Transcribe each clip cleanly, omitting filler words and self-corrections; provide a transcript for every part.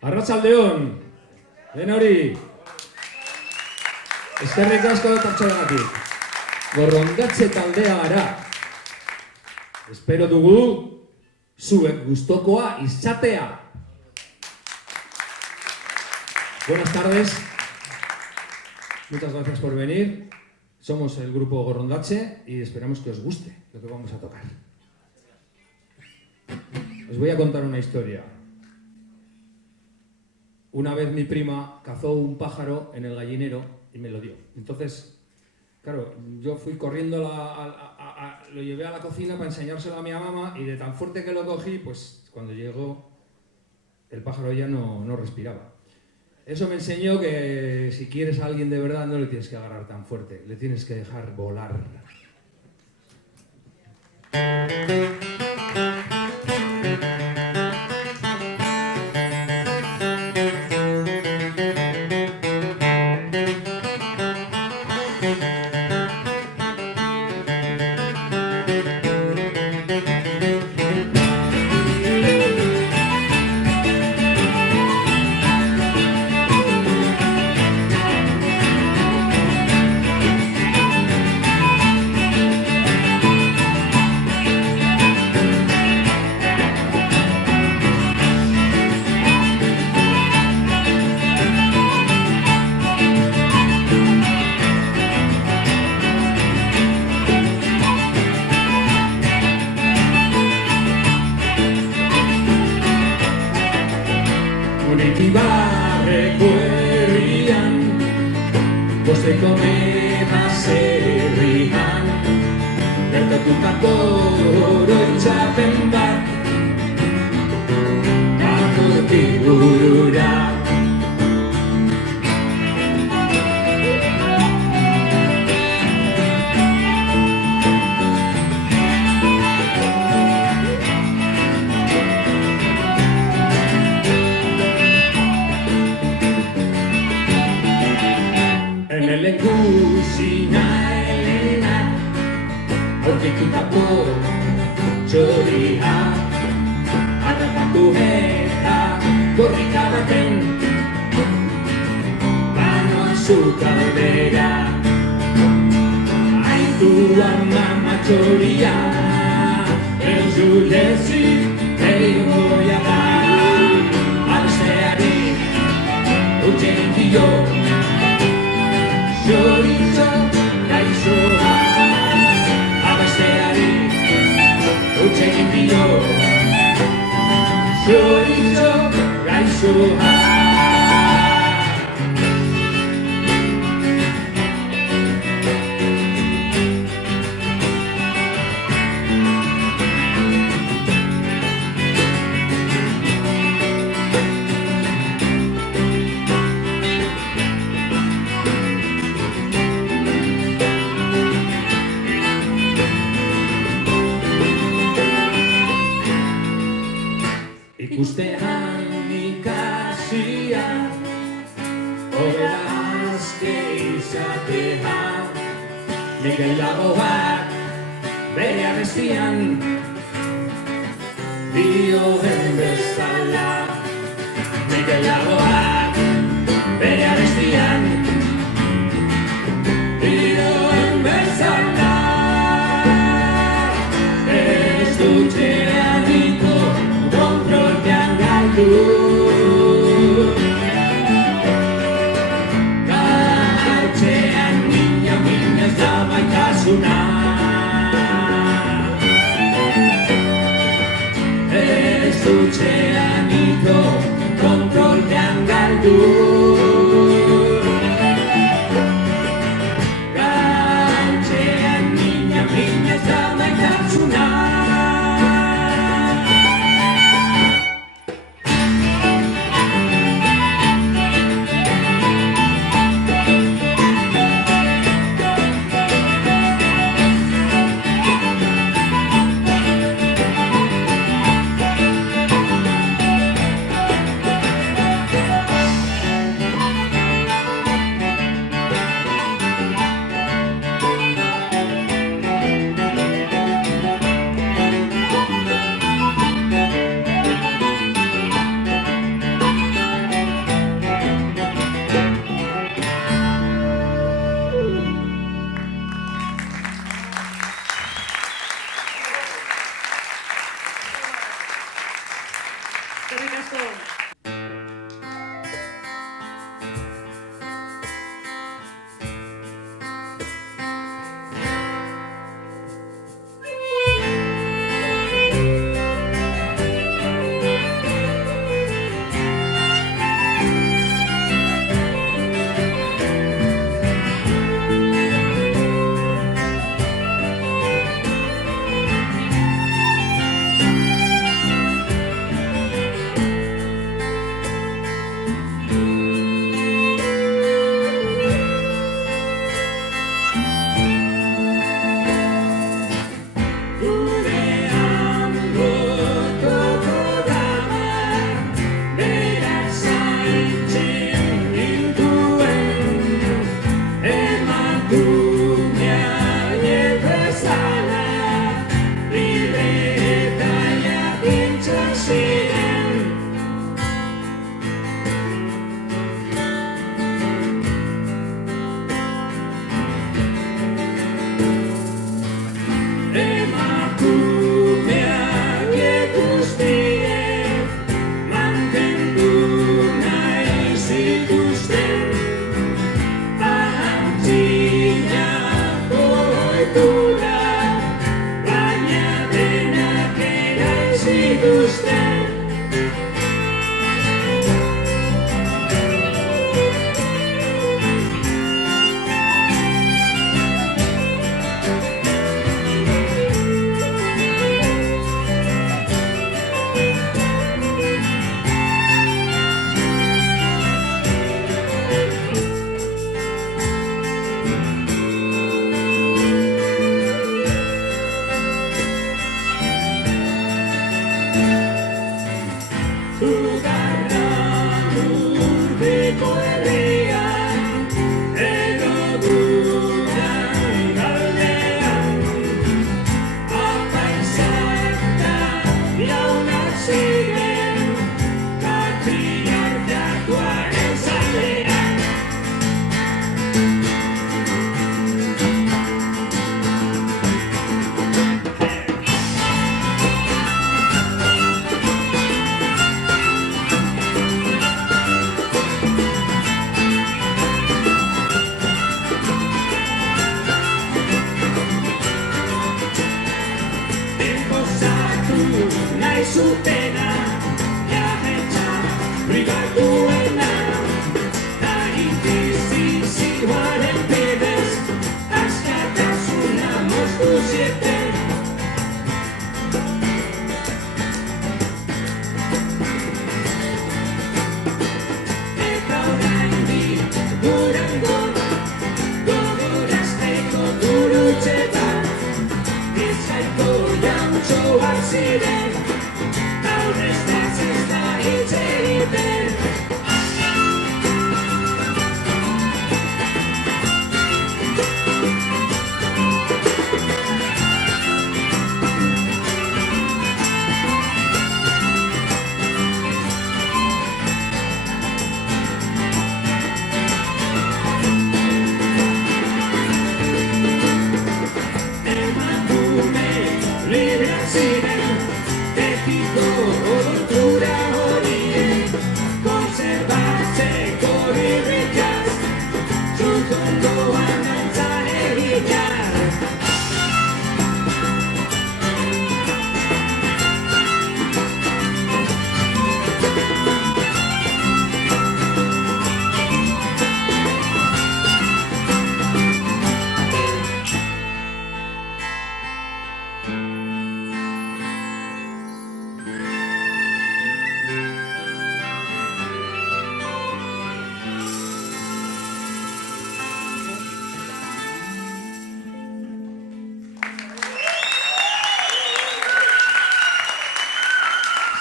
Arratsaldeon, denori. Eskerrik asko tartxoagatik. Gorrondatze taldea gara. Espero dugu zuek gustokoa izatea. Buenas tardes. Muchas gracias por venir. Somos el grupo Gorrondatze y esperamos que os guste lo que vamos a tocar. Os voy a contar una historia. Una vez mi prima cazó un pájaro en el gallinero y me lo dio. Entonces, claro, yo fui corriendo, lo llevé a la cocina para enseñárselo a mi mamá y de tan fuerte que lo cogí, pues cuando llegó el pájaro ya no respiraba. Eso me enseñó que si quieres a alguien de verdad no le tienes que agarrar tan fuerte, le tienes que dejar volar. Ibarreko herrian, bosteko medaz herrian, gertatutako oroitzapen bat, bakotik burura. Kusina Elena, aurkitutako txoria, atrapatu eta korrika baten, banoan sukaldera. Aituan mama txoria, euzulezik egingoia da, abesteari utxen dio. Chorizo, gaixoa, abesteari, utxegin dio. Chorizo, gaixoa. Ikustean ikasia, hoberazke izatea, Miguel Lagoak bere abestian dioen bezala. Miguel Lagoak bere abestian dioen bezala. Ez dutxeaniko kontrolpean galdu, gautxean mina ez da baitasuna. Ez dutxeaniko kontrolpean galdu, gautxean mina ez da baitasuna. Eskerrik asko.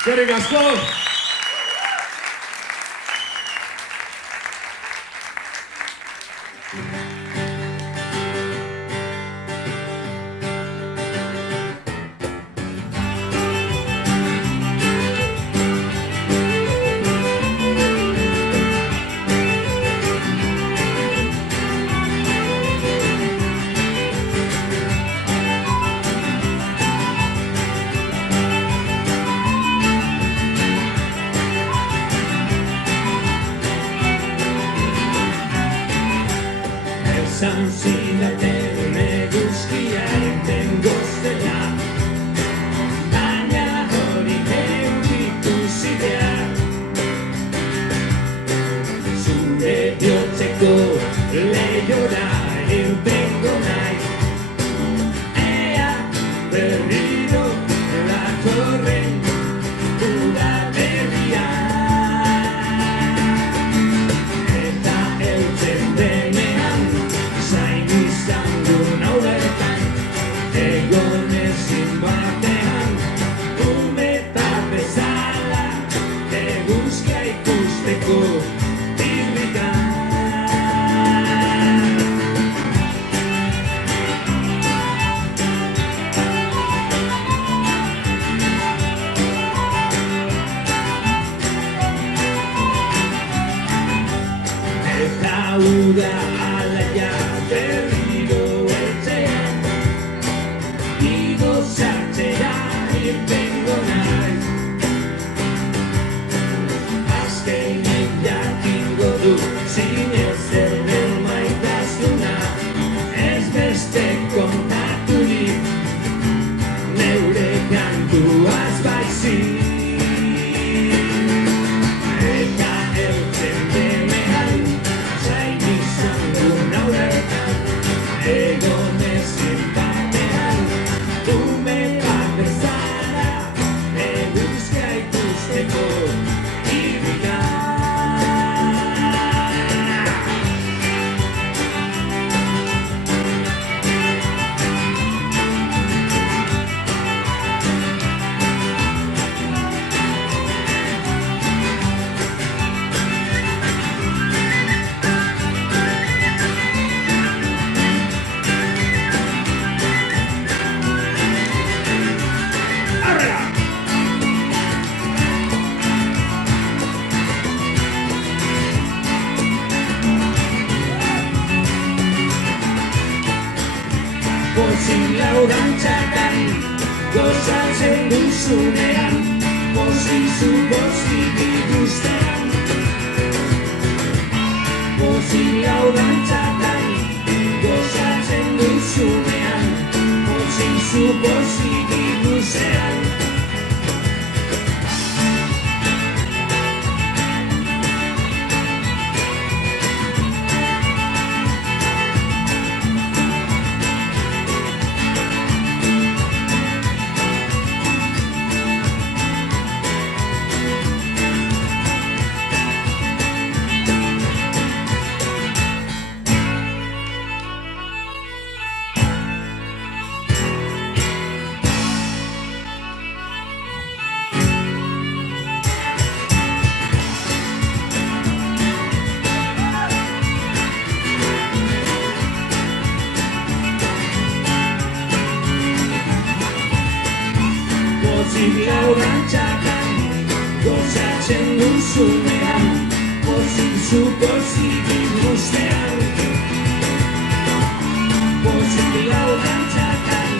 Eskerrik asko! da alaia berriro etxean, igo sartzera irtengo naiz. Azkenik jakingo du zinez zer den maitasuna, ez beste kontaturik neure kantuaz baizik. Eta heltzen denean, zain izan du nauretan, egon ezin batean, ume bat bezala, eguzkia ikusteko irrikan. Pozik laurantzakan, gozatzen duzunean, pozik zu pozik ikustean. Pozik laurantzakan, gozatzen duzunean, pozik zu pozik ikustean. Pozik laurantzakan, gozatzen duzunean, pozik zu pozik ikustean. Pozik laurantzakan,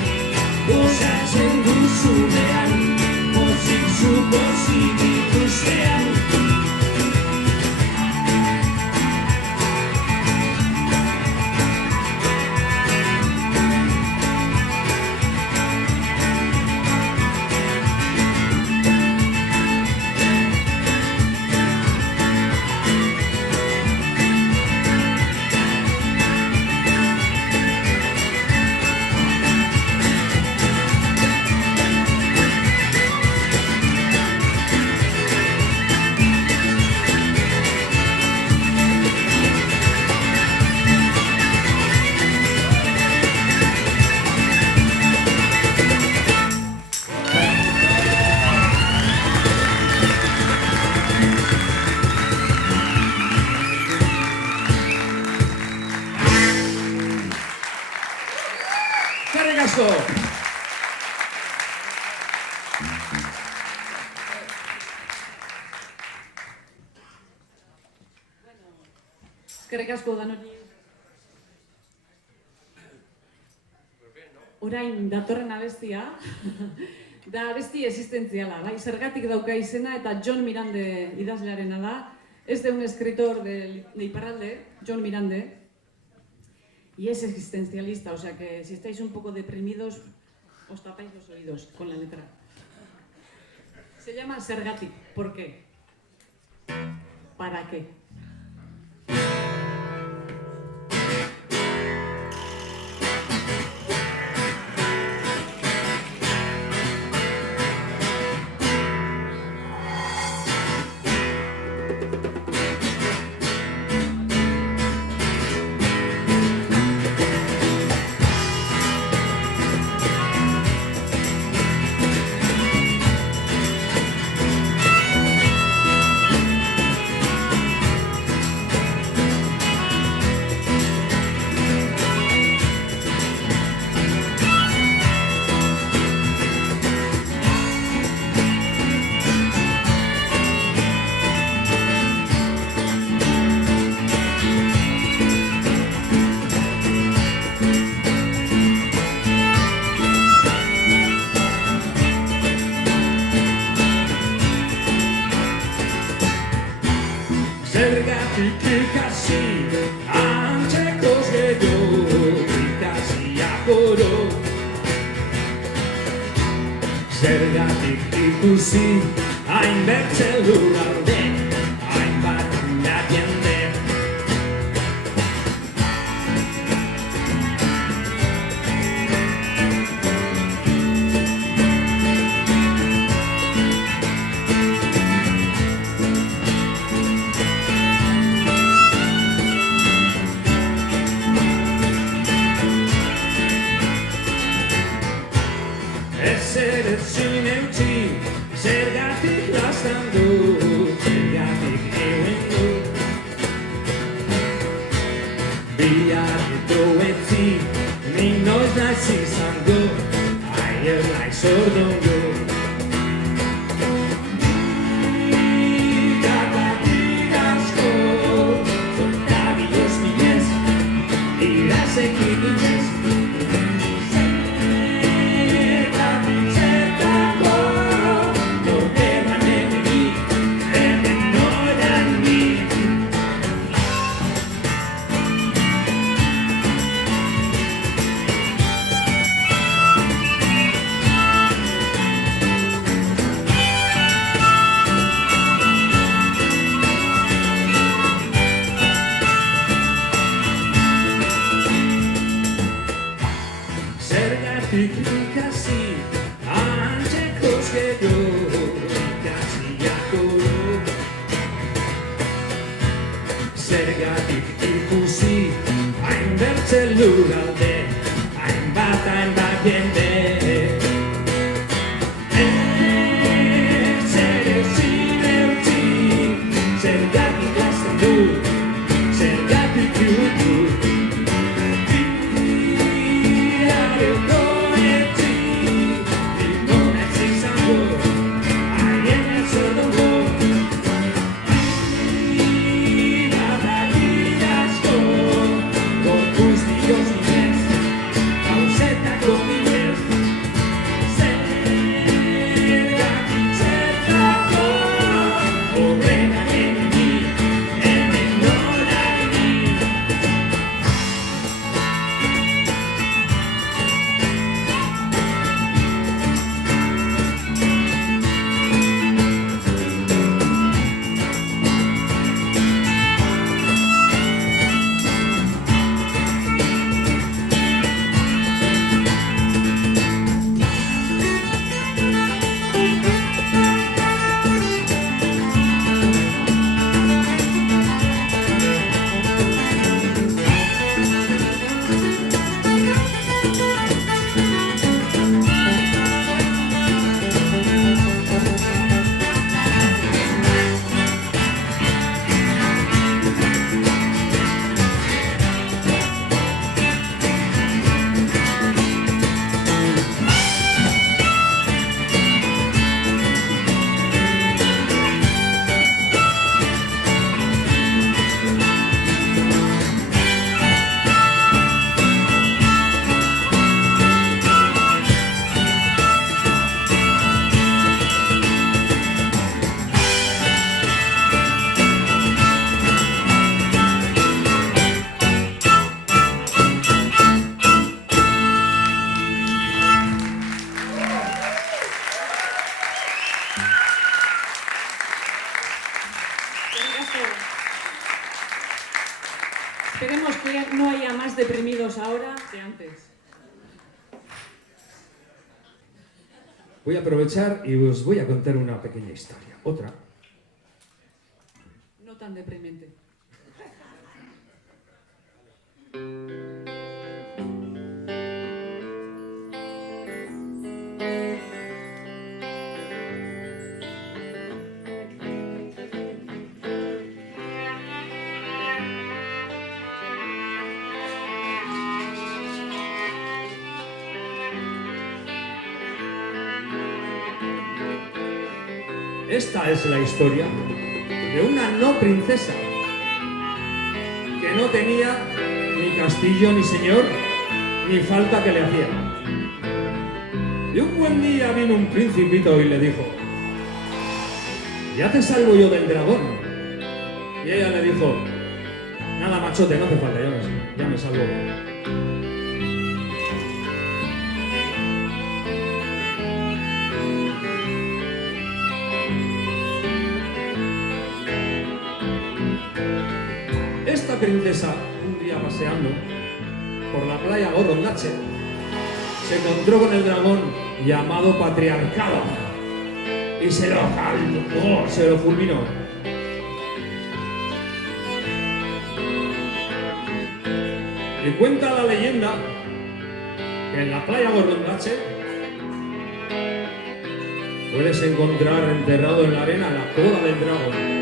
gozatzen duzunean, pozik zu pozik ikustean. Eskerrik asko! Eskerrik asko danori. Orain datorren abestia, da abesti existentziala, bai? Zergatik dauka izena eta John Mirande idazlearena da. Es de un escritor de Iparralde, John Mirande, y es existencialista, o sea que si estáis un poco deprimidos, os tapáis los oídos con la letra. Se llama Zergatik. ¿Por qué? ¿Para qué? Zergatik ikasi antzekoz gehiago ikasiak oro. Zergatik ikusi hainbertze lurralde, hainbat jende. Ezer ezin eutxi, zergatik lastan du, zergatik euen du. Bihar edo etzi, ni noiz naiz izango, aier naiz ordongo. Gatatik asko, zortabioz minez, irazekin inez. Zergatik ikasi antzekoz gehiago ikasiak oro. Zergatik ikusi hainbertze lurralde, hainbat jende. Ezer ezin eutxi, zergatik lastan du, zergatik utu. Esperemos que no haya más deprimidos ahora que antes. Voy a aprovechar y os voy a contar una pequeña historia. Otra. No tan deprimente. Esta es la historia de una no princesa que no tenía ni castillo ni señor, ni falta que le hacía. Y un buen día vino un principito y le dijo: ya te salvo yo del dragón, Y ella le dijo, nada machote, no hace falta, ya me salvo. Esta princesa, un día paseando por la playa Gorondache, se encontró con el dragón llamado Patriarcado y se lo fulminó. Y cuenta la leyenda que en la playa Gorondache puedes encontrar enterrado en la arena la cola del dragón.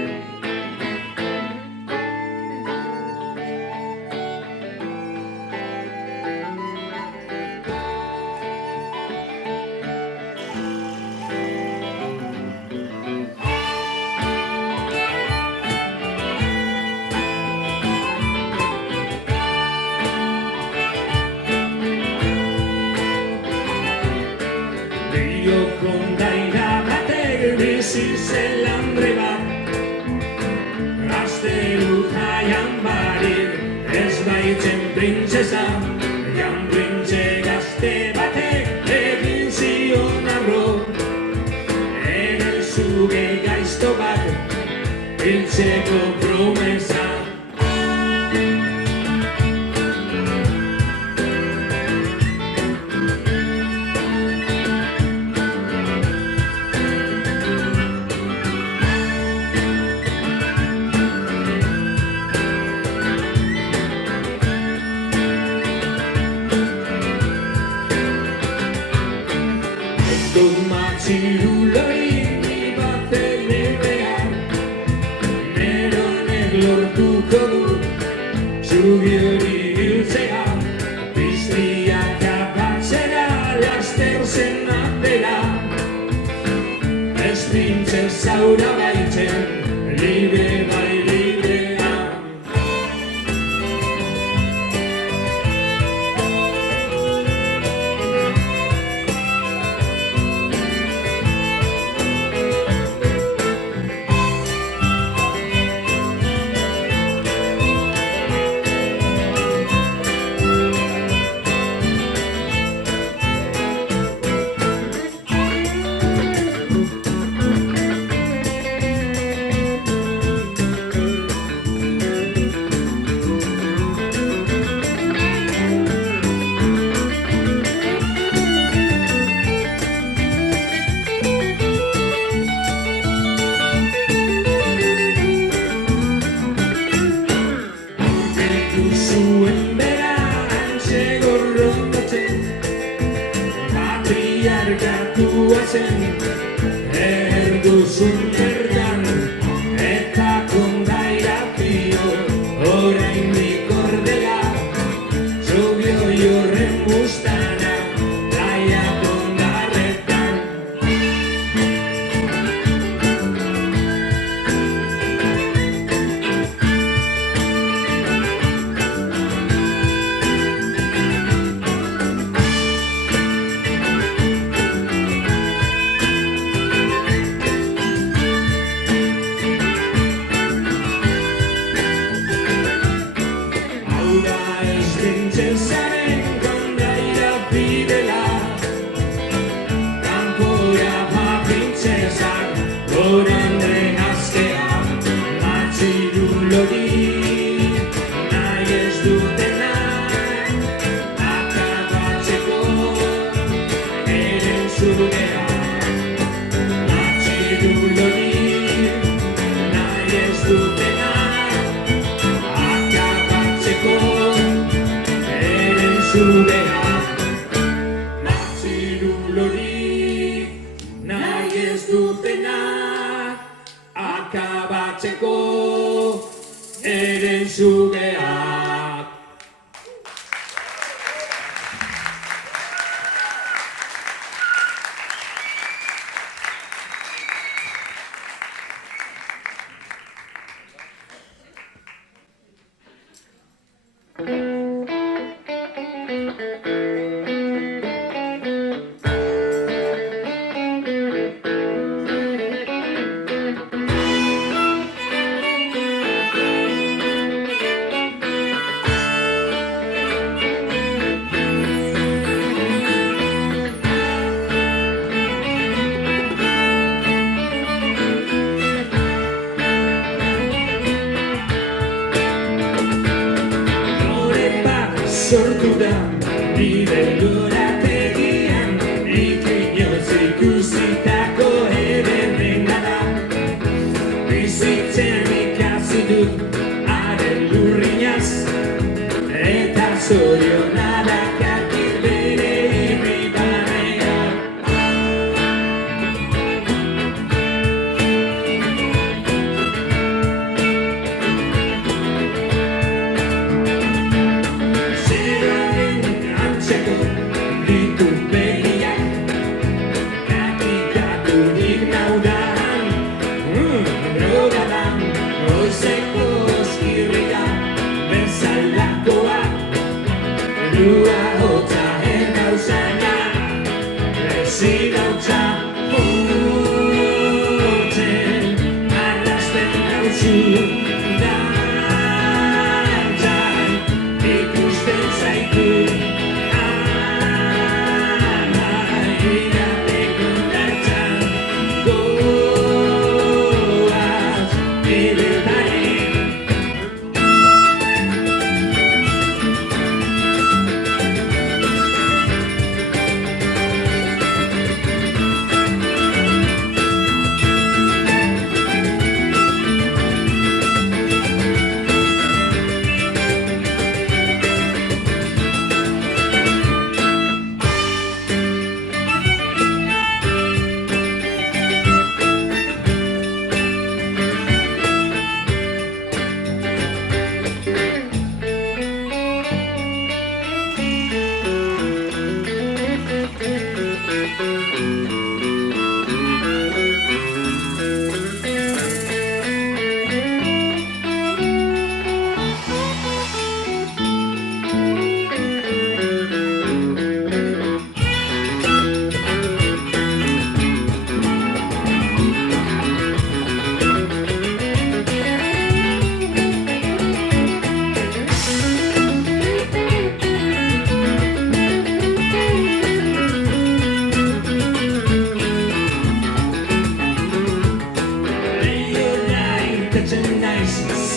Kondaira batek bizi zelambre bat, gaztelu jaian barik ez baitzen printzesa, jan printze gazte batek egin zion arro, eren zuge gaizto bat hiltzeko promesa. Zaura baitzen, libre bai librea. Erduzun berdan eta kondaira pio, oraindik ordea, zubio jorren bustana, laia kondarretan. Akabatzeko eren sugeak. da nire lorategian nik inoiz ikusitako ederrena da bizitzen ikasi dut haren lurrinaz eta zoriona dakarkit bere irribarrean. Zeroaren antzeko ditu begiak kakikaturik naudan droga da goizeko oskirria bezalakoa Lua hotza engauzana Lezirautza hotzen Arrazten gauzu dantzan Ikusten zaitu Irateko dantzan Goaz Ibertari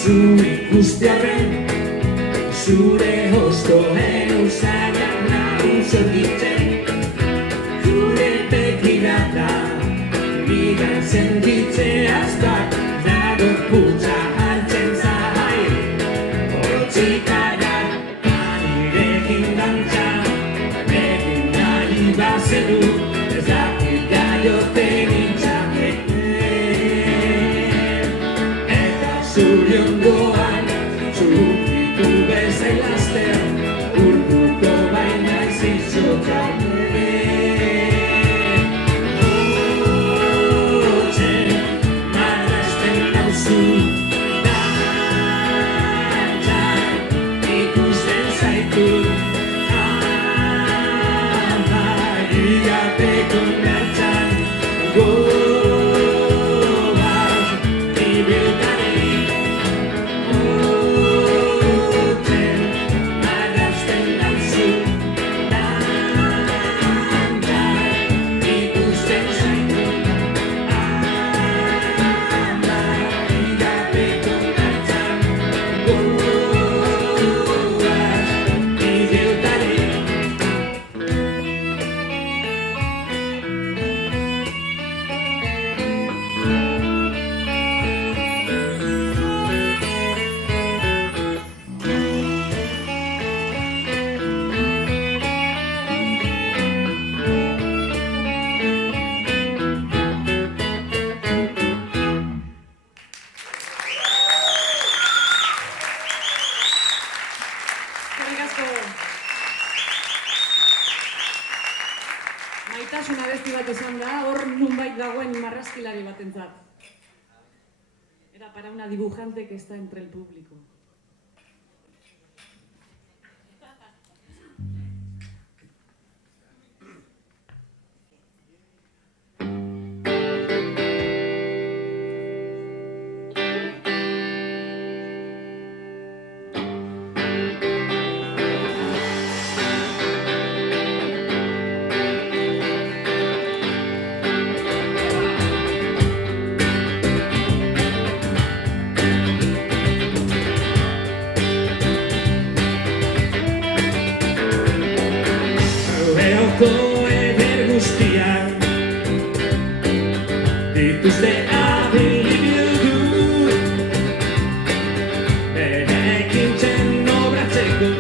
Zu ikustearen, zure hostoen usaiak nahu zorgitzen Gure begirata, nigan sentitzeaz bat Dago putza hartzen zahai Hortzikara, anirekin dantza Egin nahi bazedu, ez dakit gaioten Zuriongoan, zurritu bezain laster Urduko baina izizotrak Hotzen, marrazten nauzu dantzan Ikusten zaitu Irateko dantzan Goaz, ibiltari Maitasuna abesti bat izan da, hor nunbait dagoen marrazkilari batentzat. Era para una dibujante que está entre el público. dituzte abildu berekin zen obratzeko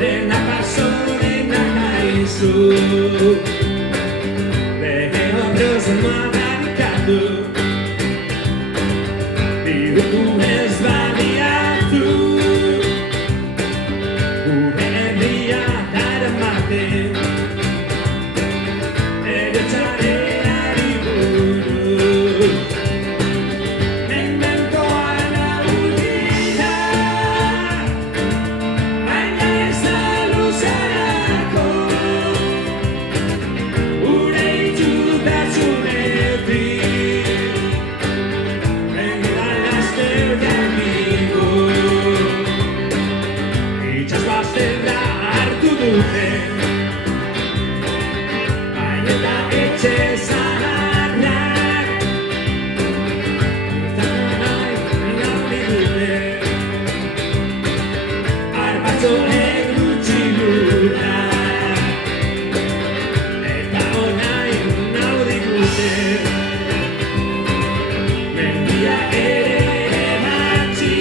dena paso dena haizu bere horrez madarikatu bidutu ez badiatu gure herria daramaten eretzareari buruz mementoan ahulgira baina ez da luzerako gure itxutasunetik mendian laster geldigo itsas bazterra hartu dute baina eta etxe zaharrak nahi dute arbatxoek gutxi lurra eta orain nahi dute mendia ere ematzi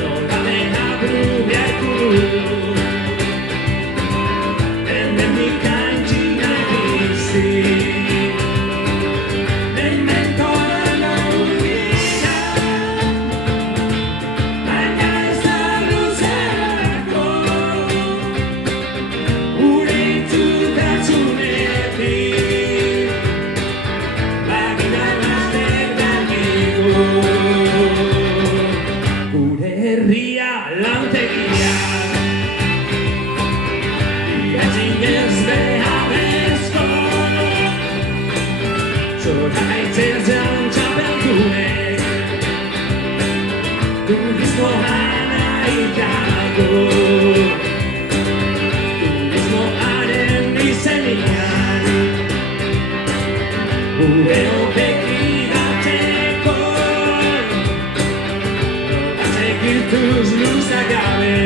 nola dena brubiatu hemendik aintzina bizi mementoan ahulgira baina ez da luzerako gure itxutasunetik bagina laster dakigu gure herria lantegia idatzik ez beharrezko zoraitzertzen txapeldunek turismoan aikago turismoaren izenean gure opekidatzeko nola segituz luzagabe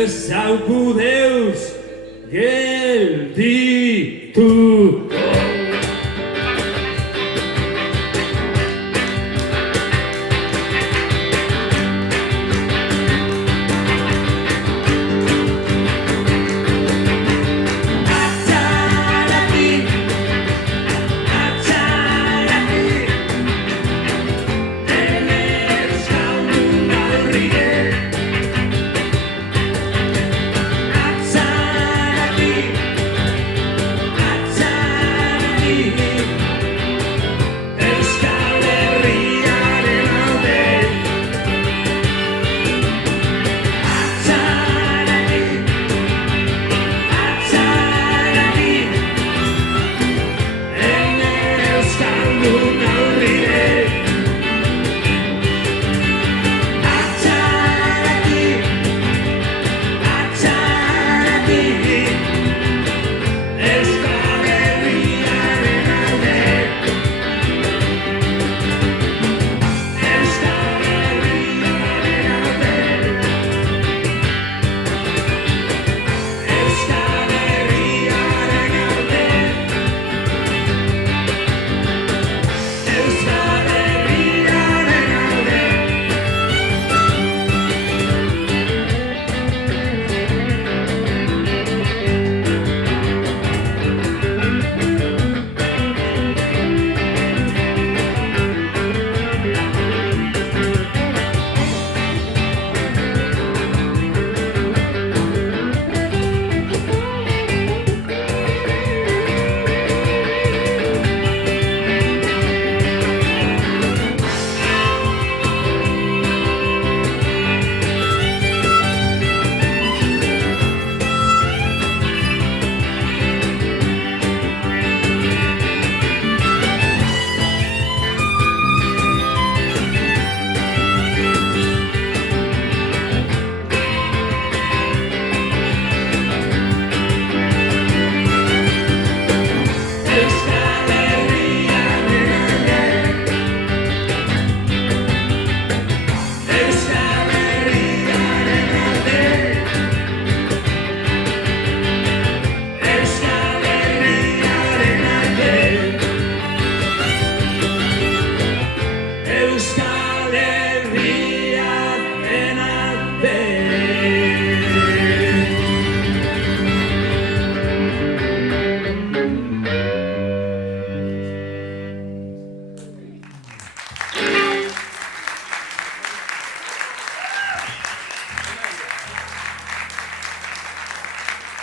ez hauku deus gelditu Atzaraki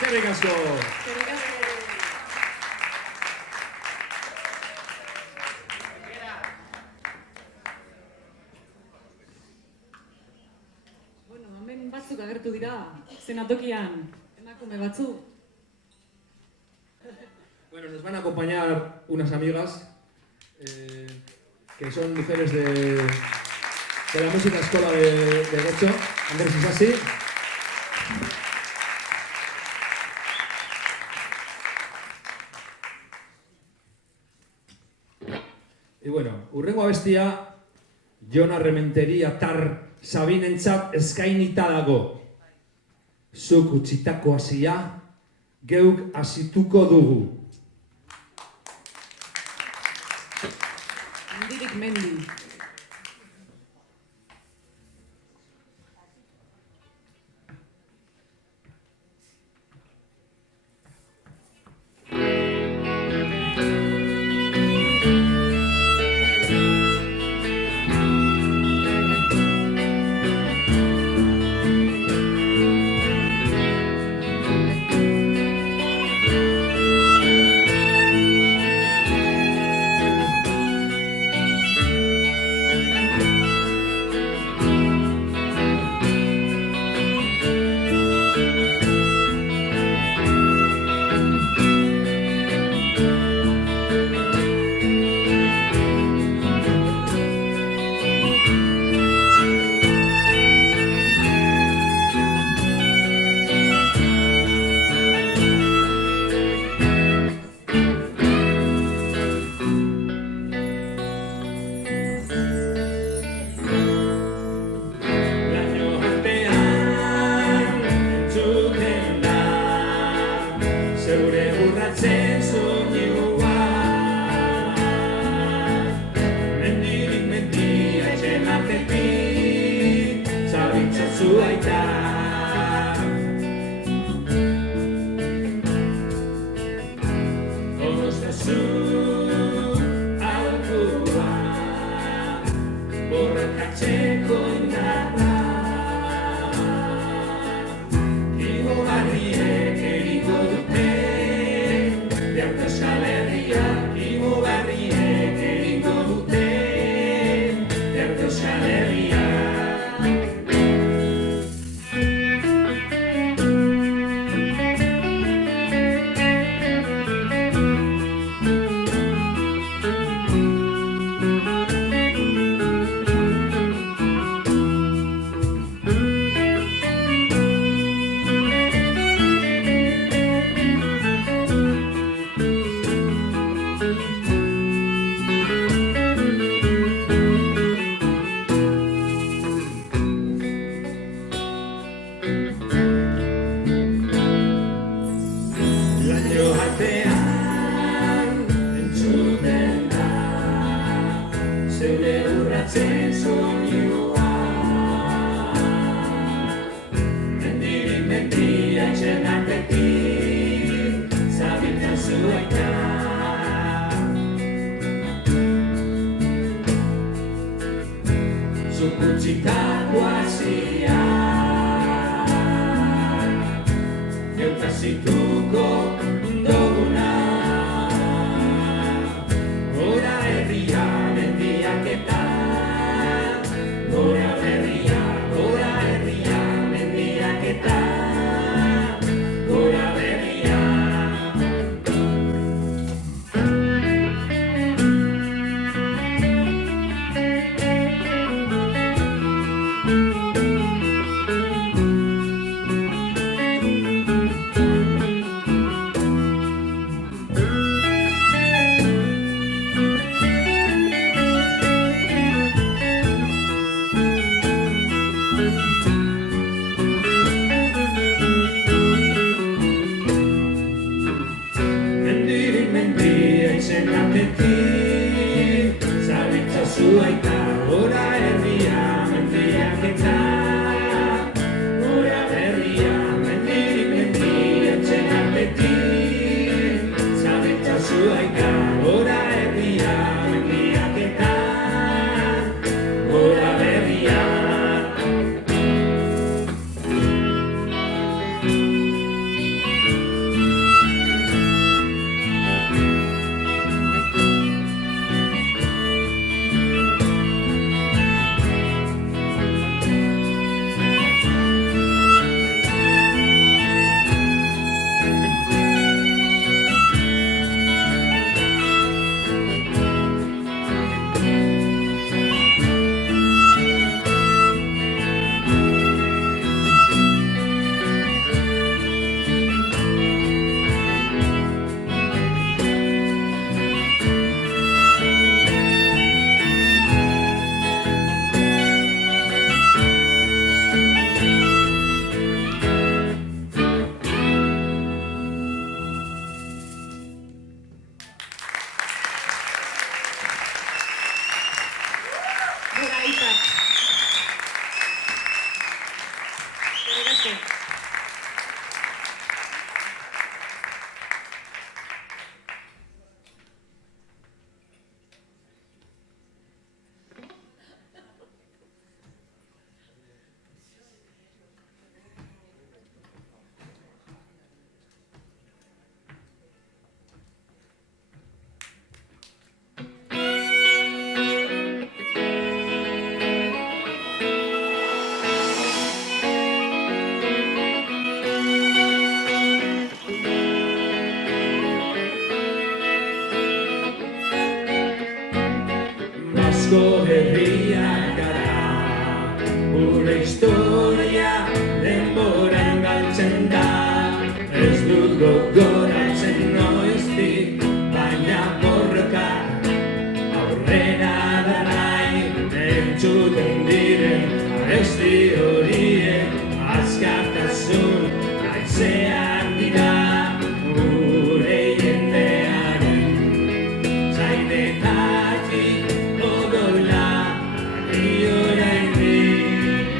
Eskerrik asko! Eskerrik asko. Bueno, hemen batzuk agertu dira, zenatokian, emakume batzuk. Bueno, nos van a acompañar unas amigas que son mujeres de la música escola de Getxo, Andrés Isasi. Y bueno, hurrengo abestia, Jon Arrementeria tar Sabinentzat eskainita dago. Zuk utzitako hasia, geuk hasituko dugu. Mendirik mendi. Eusko Herriak gara, gure historia denboran galtzen da. Ez dut gogoratzen noiztik, baina borroka aurrera da nahi. Entzuten diren abesti horiek askatasun haizeak dira. Gure jendearen zainetatik odola ari oraindik.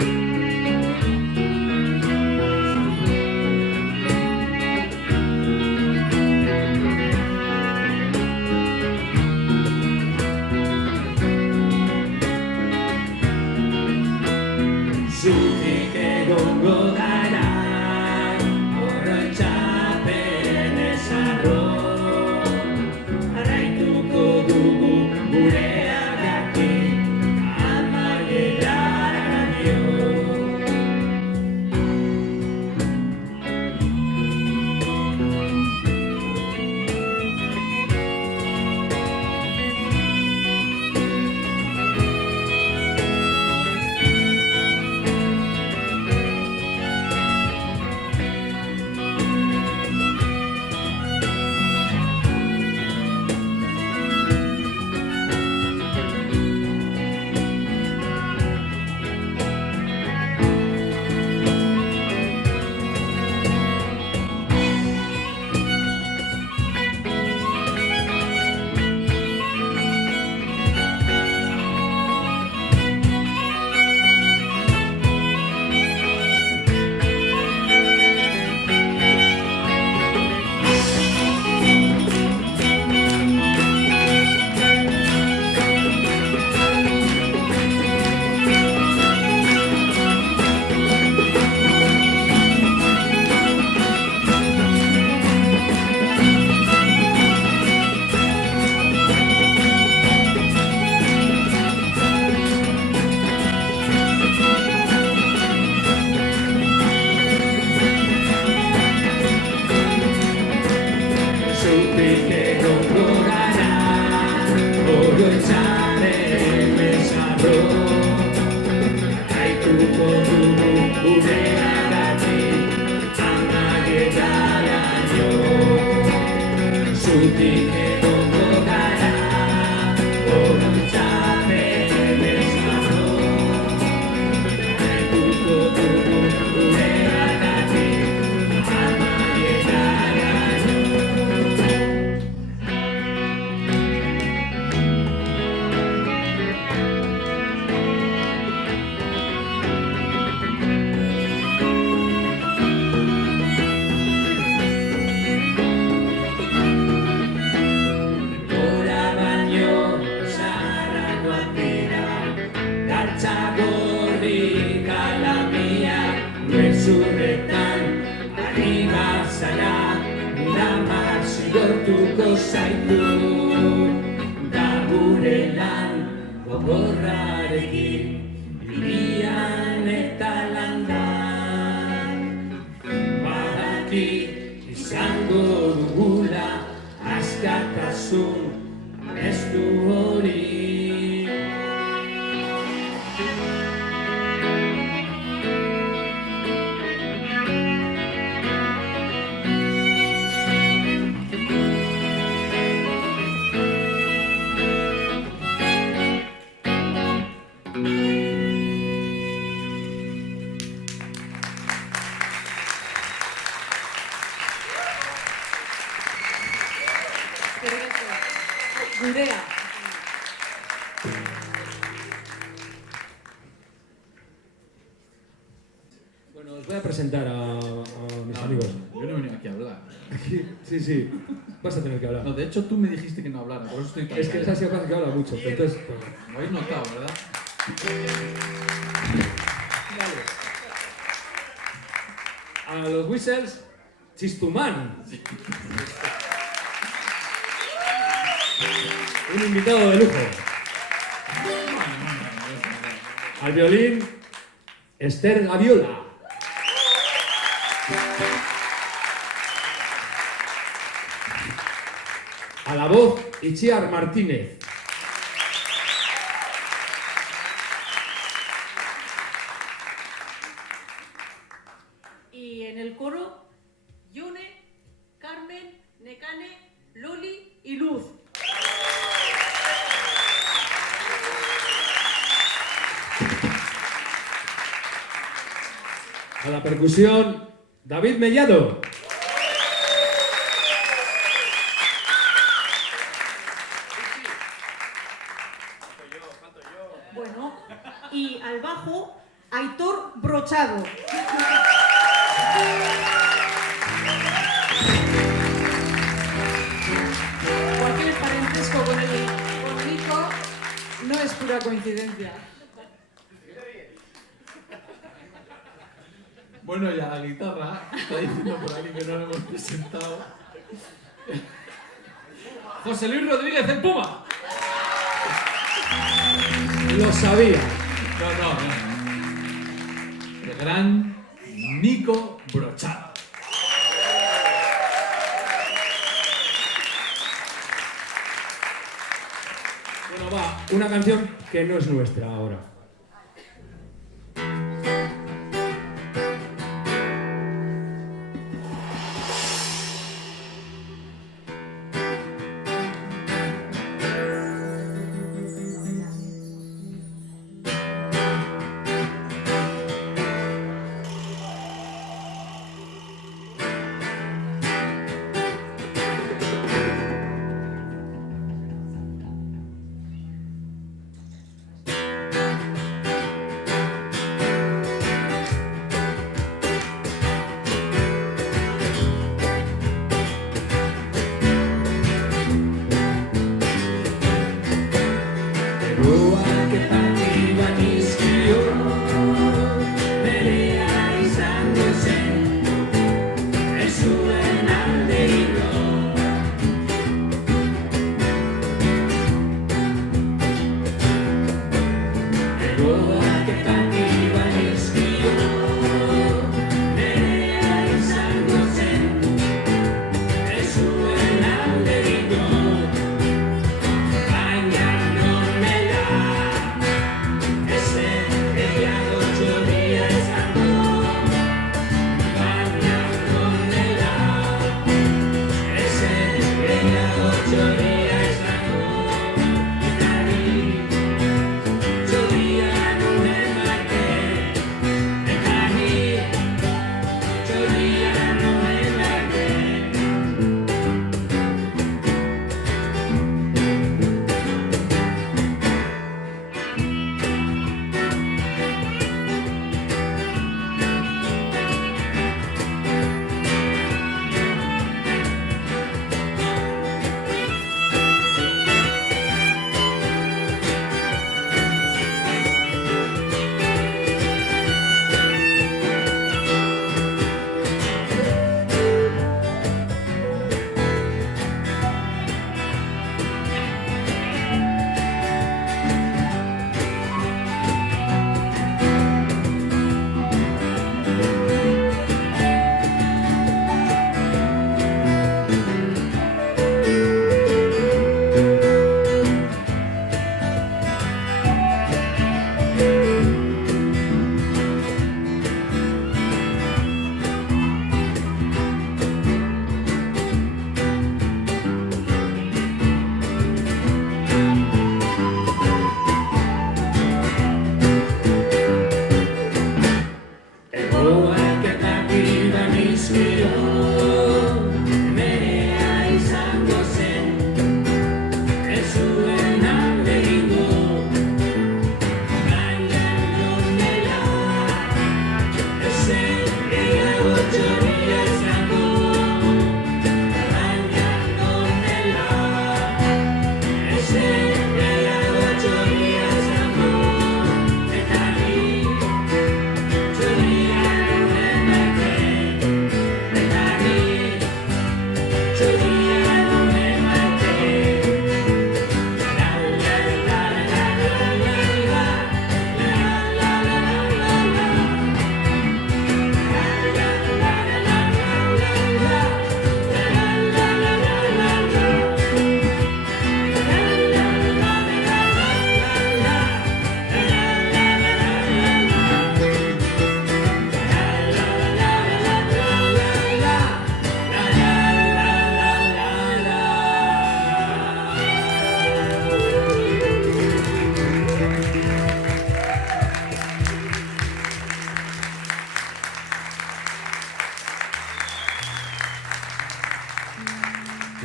Zutik egongo gara, oroitzapen ezarro. Jarraituko dugu gureagatik amaieraraino. Zutik egongo gara, oroitzapen ezarro. Jarraituko dugu gureagatik amaieraraino. Zutik egongo gara, oroitzapen ezarro. Jarraituko dugu gureagatik amaieraraino. Gora baino zaharragoak dira, gartza gorri kalamiak, mezurretan ari bazara, damar zigortuko zaitu. Da gure lan gogorrarekin, hirian eta landan. Badakit izango dugula askatasun estu hori. Gurea. Bueno, os voy a presentar a mis amigos. Yo no he venido aquí a hablar. Sí, sí, vas a tener que hablar. No, de hecho tú me dijiste que no hablara, por eso estoy tan Es que callado. esa sí que habla mucho, pero entonces... pues, Lo habéis notado, ¿verdad? a los Whistles, Chistumán. Un invitado de lujo. Al violín, Esther Gaviola. A la voz, Itziar Martínez. A la percusión, David Mellado. Bueno, y al bajo, Aitor Brochado. Cualquier parentesco con Nico no es pura coincidencia. Bueno, y a la guitarra, está diciendo por ahí que no lo hemos presentado. José Luis Rodríguez, el Puma. Lo sabía. El gran Nico Brochado. Bueno, va, una canción que no es nuestra ahora.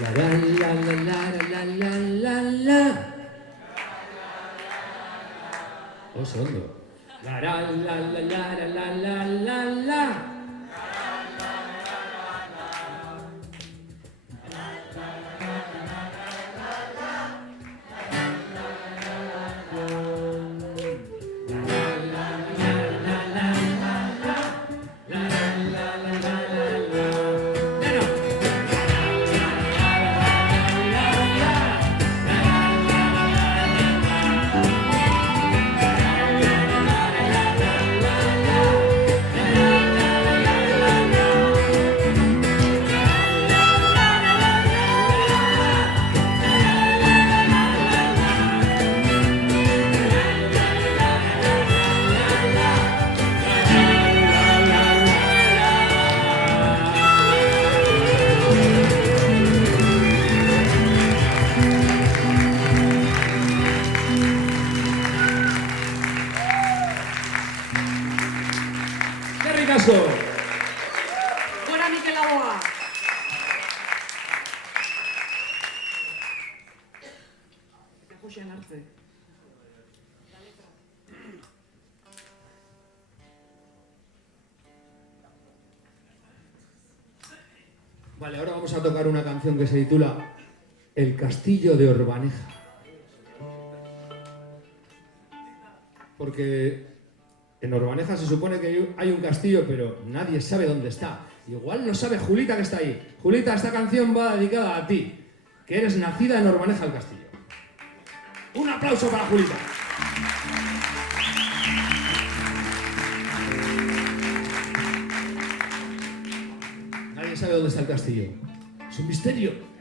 La la la la la la la la. Oso hondo. La la la la la la la la la. ¡Qué ricasco! Gora Mikel Laboa! Eta Josean hartze. Vale, ahora vamos a tocar una canción que se titula El Castillo de Orbaneja. Porque en Orbaneja se supone que hay un castillo, pero nadie sabe dónde está. Igual no sabe Julita que está ahí. Julita, esta canción va dedicada a ti, que eres nacida en Orbaneja el Castillo. Un aplauso para Julita. Nadie sabe dónde está el castillo. Es un misterio.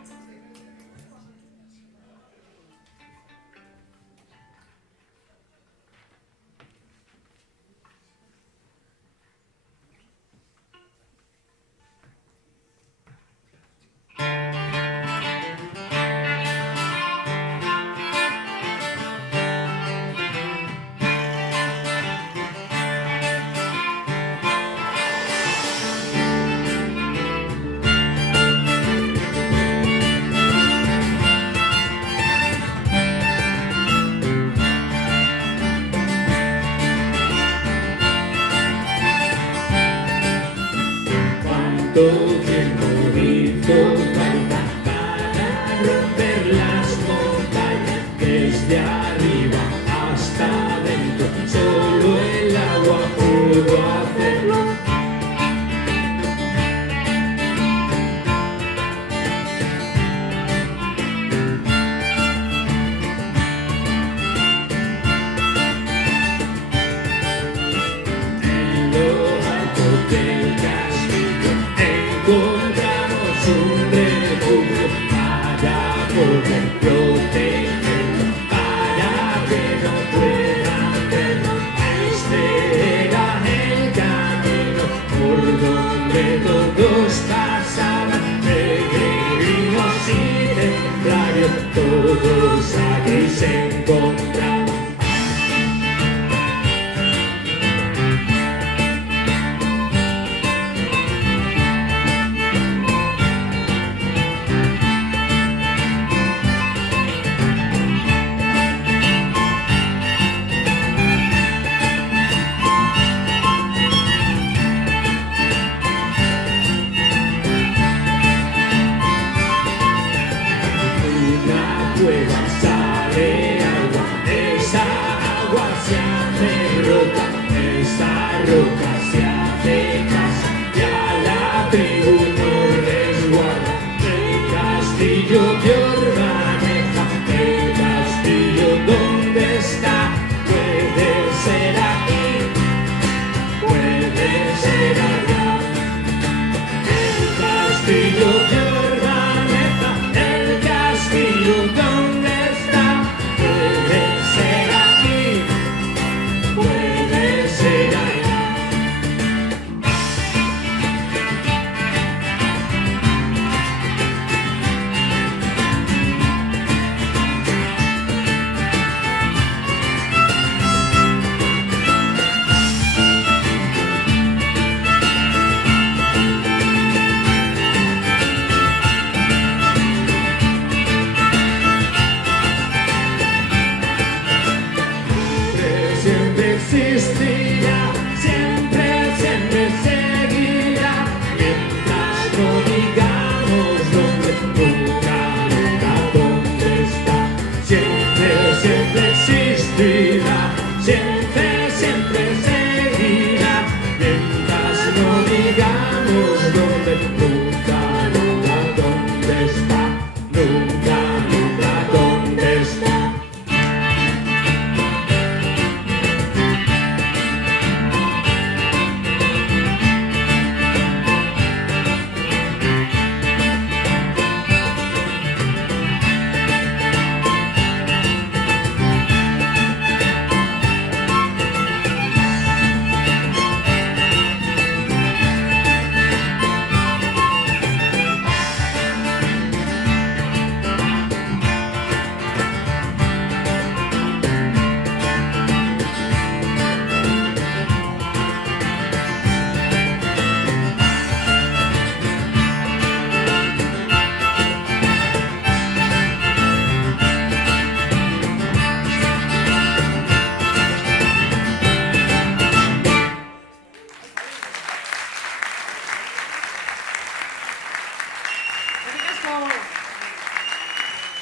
Eskerrik asko.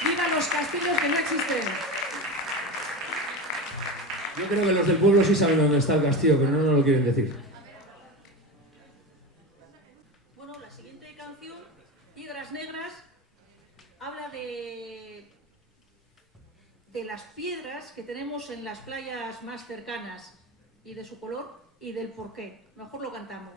¡Viva los castillos que no existen! Yo creo que los del pueblo sí saben dónde está el castillo, pero no nos lo quieren decir. Bueno, la siguiente canción, Piedras Negras, habla de las piedras que tenemos en las playas más cercanas y de su color y del porqué. Mejor lo cantamos.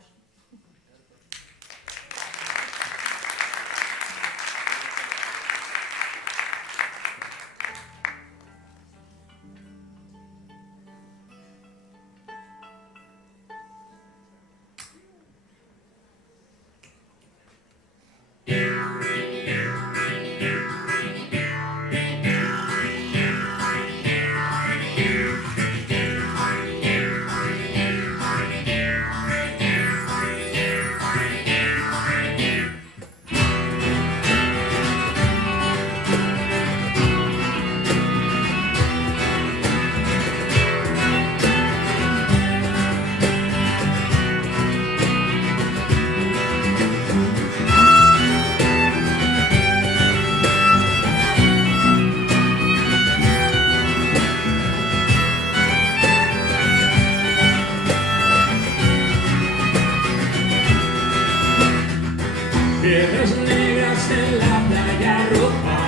Piedras negras en la playa roja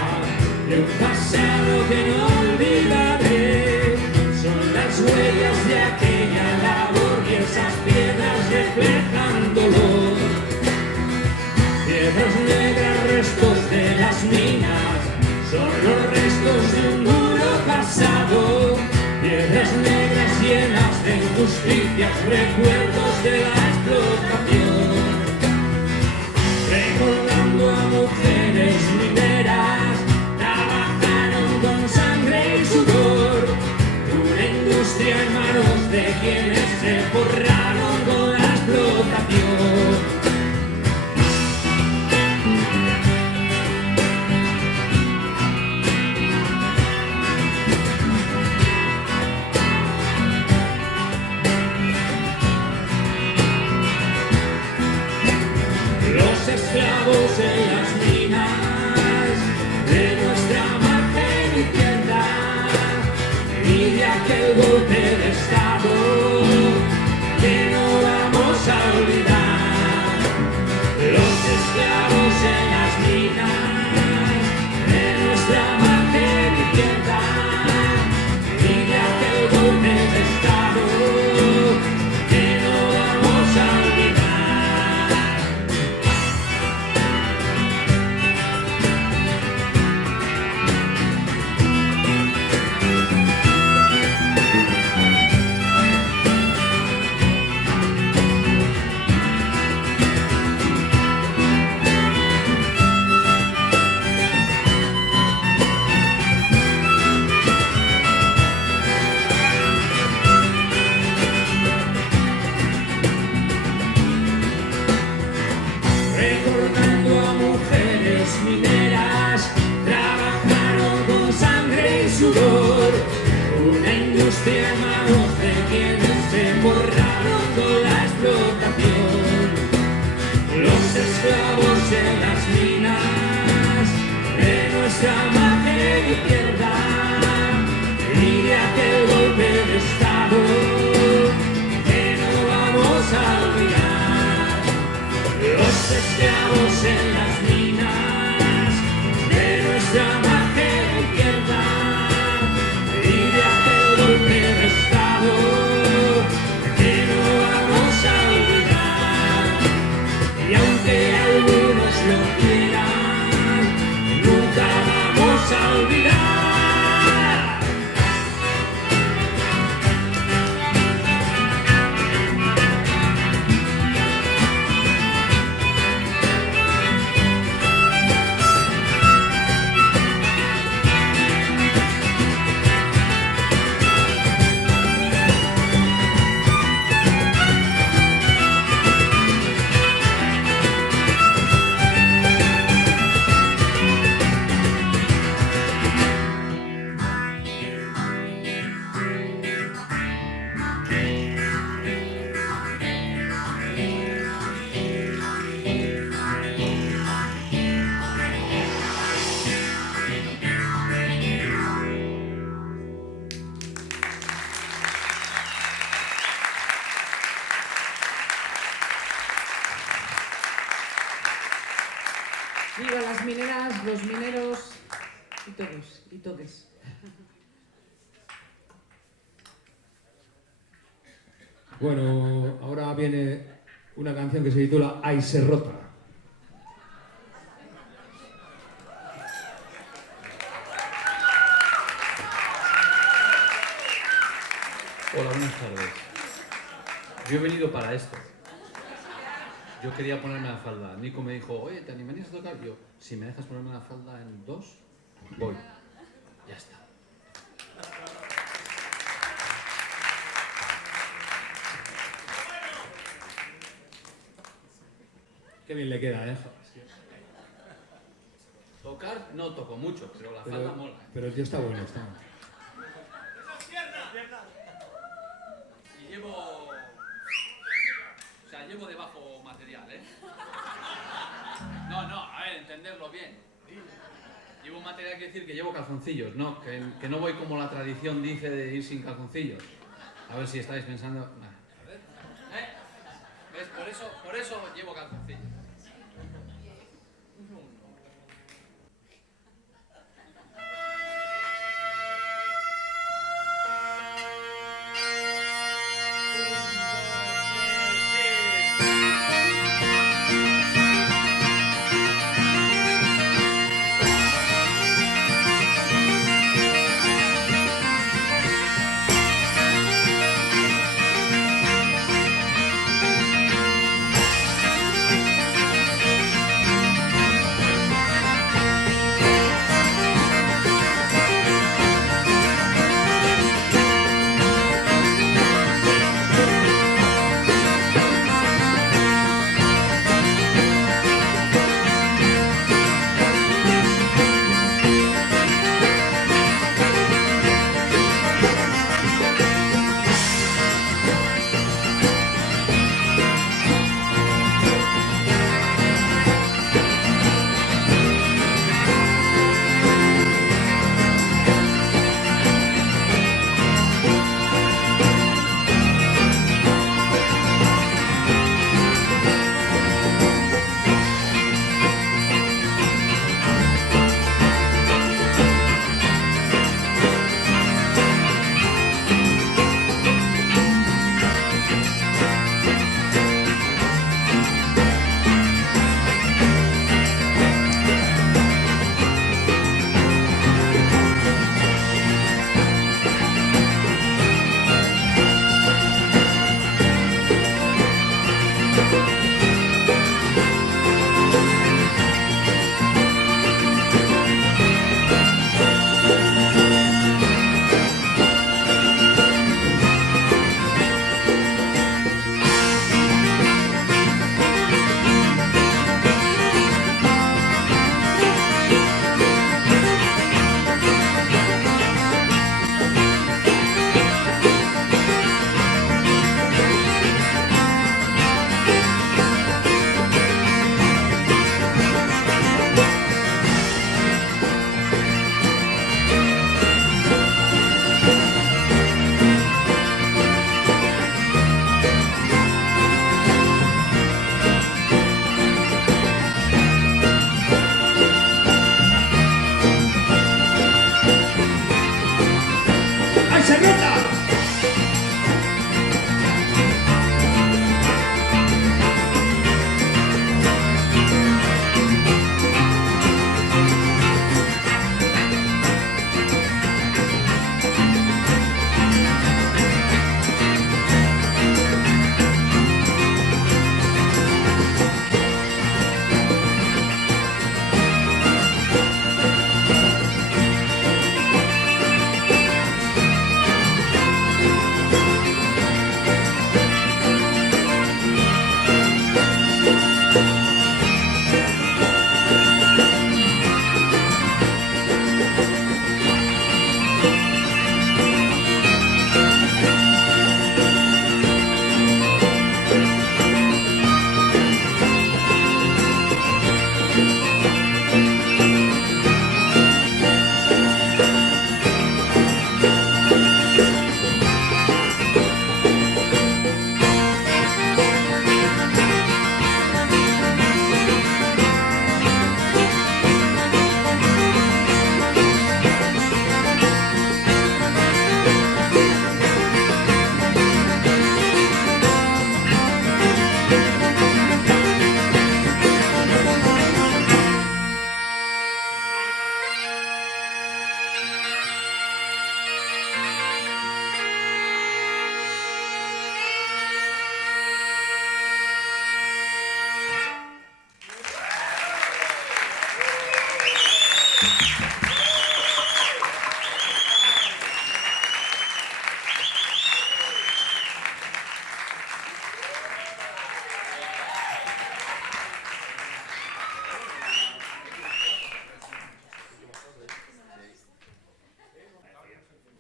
de un pasado que no olvidaré. Son las huellas de aquella labor y esas piedras reflejan dolor. Piedras negras, restos de las minas, son los restos de un duro pasado. Piedras negras llenas de injusticias, recuerdos de la explotación. Recordando a mujeres mineras, trabajaron con sangre y sudor. Una industria en manos de quienes se forraron con la explotación. Los esclavos en las minas de nuestra margen izquierda y de aquel golpe de estado que no vamos a olvidar. Los esclavos en las minas de nuestra margen izquierda y de aquel golpe de estado que no vamos a olvidar. Recordando a mujeres mineras, trabajaron con sangre y sudor. Una industria en manos de quienes se forraron con la explotación. Los esclavos en las minas de nuestra margen izquierda y de aquel golpe de estado que no vamos a olvidar. Los esclavos en las minas de nuestra margen izquierda y de aquel golpe de estado que no vamos a olvidar. Y aunque algunos lo quieran, nunca vamos a olvidar. las mineras, los mineros y todos y todes. Bueno, ahora viene una canción que se titula Ay se rota. Hola, buenas tardes. Yo he venido para esto. Yo quería ponerme la falda. Nico me dijo, oye, ¿te animarías a tocar? Yo, si me dejas ponerme la falda en 2, voy. Ya está. Qué bien le queda, ¿eh? Tocar no toco mucho, pero la falda mola. Pero el tío está bueno, está. Y llevo... O sea, llevo debajo material, ¿eh? No, a ver, entenderlo bien. Llevo material, quiere decir que llevo calzoncillos, no, que no voy como la tradición dice de ir sin calzoncillos. A ver si estáis pensando... Nah. A ver. ¿Ves? Por eso llevo calzoncillos.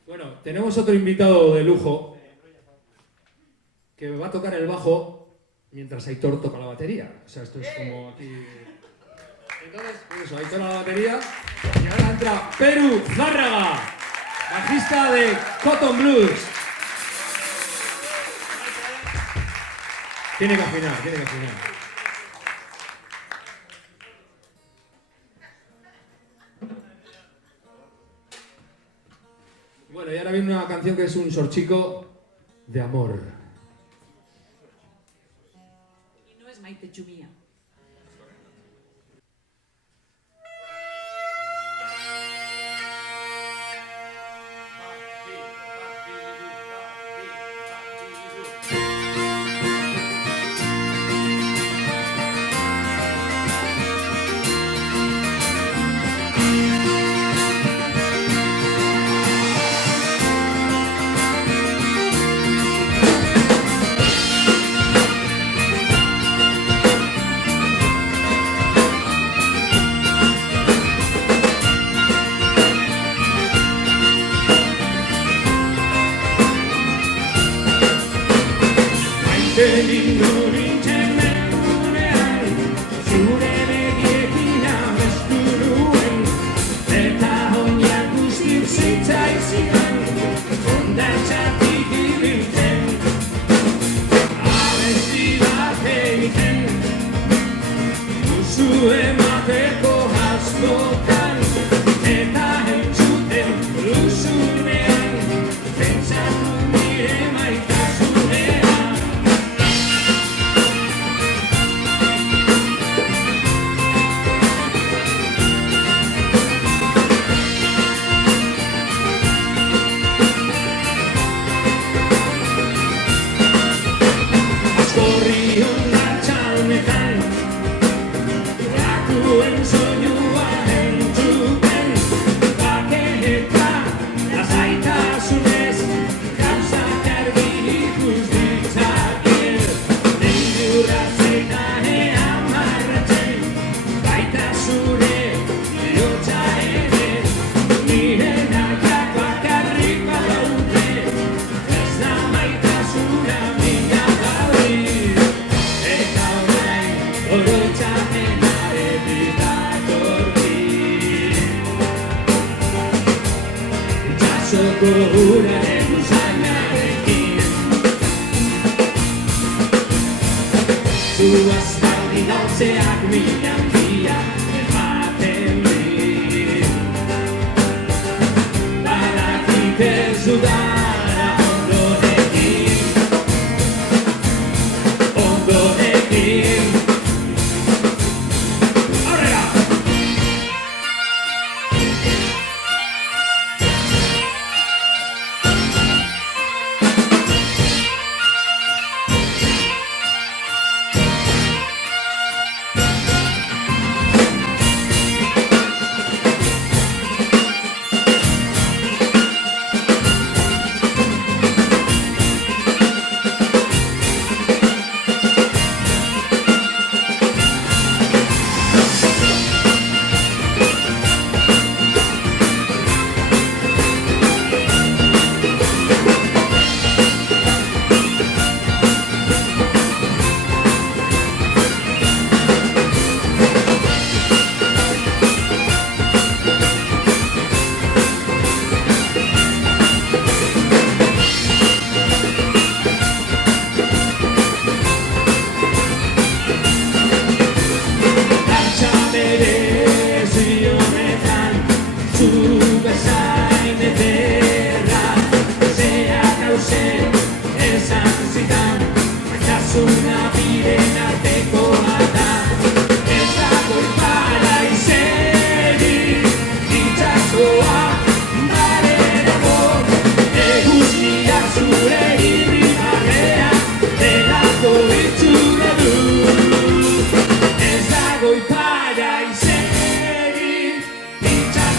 Bueno, tenemos otro invitado de lujo que va a tocar el bajo mientras Aitor toca la batería. O sea, esto es como aquí... Entonces, pues eso, Aitor a la batería y ahora entra Peru Zárraga, bajista de Cotton Blues. Tiene que afinar, tiene que afinar. Bueno, y ahora viene una canción que es un sorchico de amor. Y no es Maite Chumía.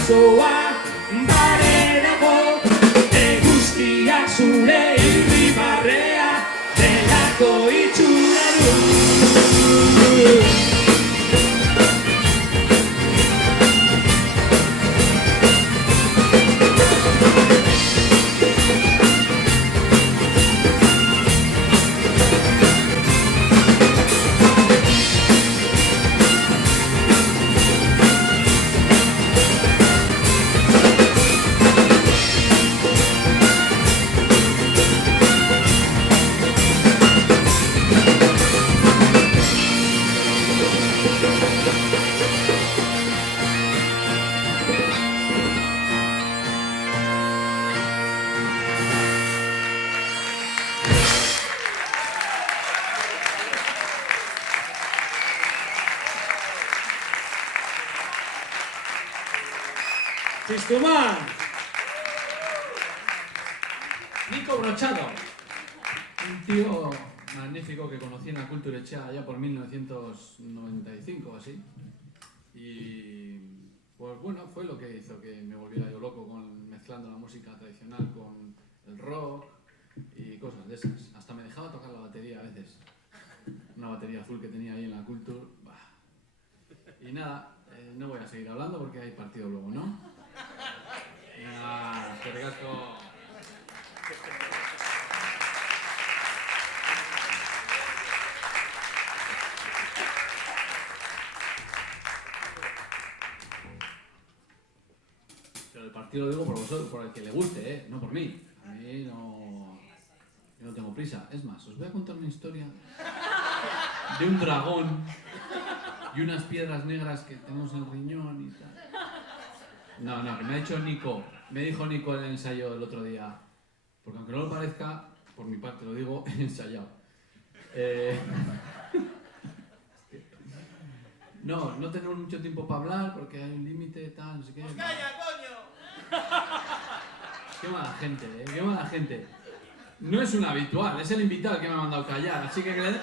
basoa bare dago, eguzkiak zure irribarrea delako itxura du. Cristumán. Nico Brochado. Un tío magnífico que conocí en la Cultura Echea allá por 1995 o así. Y pues bueno, fue lo que hizo que me volviera yo loco mezclando la música tradicional con el rock y cosas de esas. Hasta me dejaba tocar la batería a veces. Una batería full que tenía ahí en la Cultura. Y nada, no voy a seguir hablando porque hay partido luego, ¿no? Qué regazo. Pero el partido lo digo por vosotros, por el que le guste, no por mí. A mí no, yo no tengo prisa. Es más, os voy a contar una historia de un dragón y unas piedras negras que tenemos en el riñón y tal. No, que me ha dicho Nico, me dijo Nico en el ensayo el otro día, porque aunque no lo parezca, por mi parte lo digo, he ensayado. No tenemos mucho tiempo para hablar porque hay un límite, tal, no sé qué. ¡Pues calla, coño! Qué mala gente, qué mala gente. No es un habitual, es el invitado el que me ha mandado callar, así que...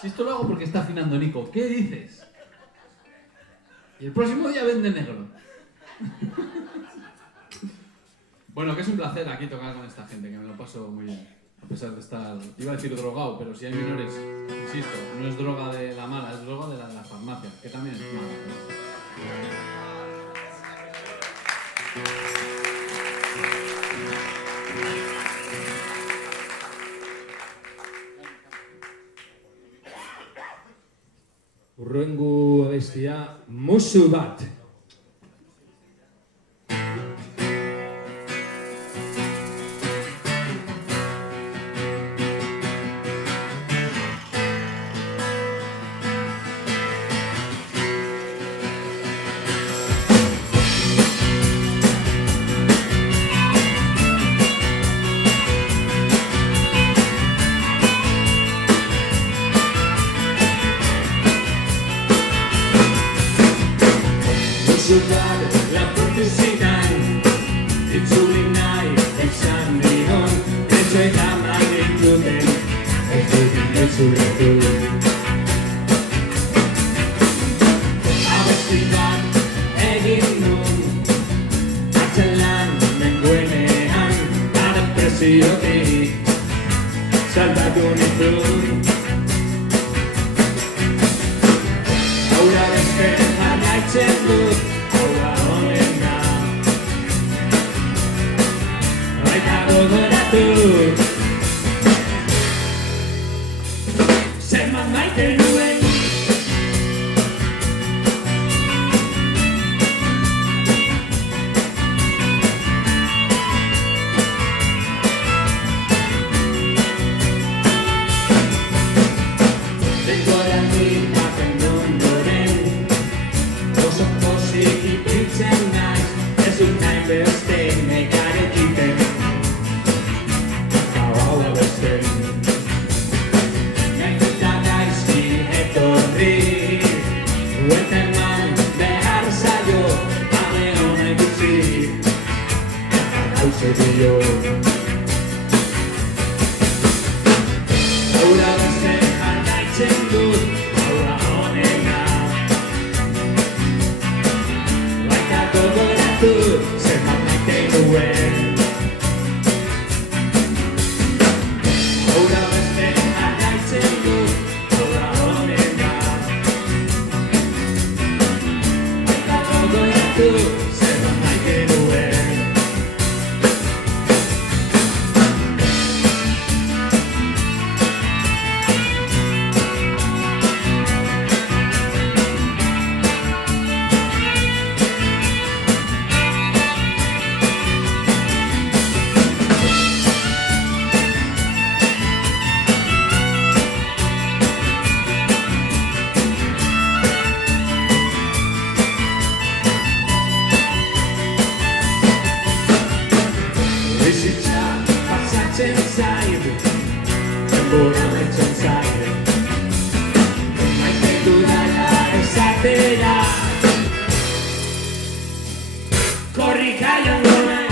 Si esto lo hago porque está afinando Nico, ¿qué dices? Y el próximo día vende negro. Bueno, que es un placer aquí tocar con esta gente, que me lo paso muy bien. A pesar de estar, iba a decir drogado, pero si hay menores, insisto, no es droga de la mala, es droga de la farmacia, que también es mala. Hurrengo abestia, musu bat. La publicitat itzuli nahi izan dion etxoetan bain duten ez dut itzulatu. Abesti bat egin nun atzelan nengoenean gara presiotik saltatu nituen. Haura beste jarraitzen dut Zenbat maite nuen denboran baten ondoren oso pozik ibiltzen naiz ez dut nahi beste nekarekiten Haura beste jarraitzen dut, haura honena. gaitu zer nahi genuen. Bizitza pasatzen zaigu, denbora betzen zaigu. Maite dudala esatera, korrika joango naiz.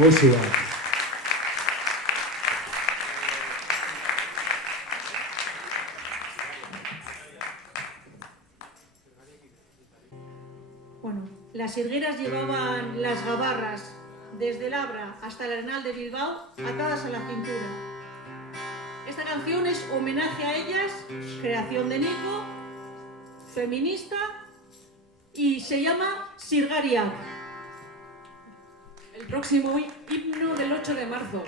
Musu bat. Bueno, las sirgueras llevaban las gabarras desde el Abra hasta el Arenal de Bilbao atadas a la cintura. Esta canción es homenaje a ellas, creación de Nico, feminista, y se llama Sirgariak. El próximo himno del 8 de marzo.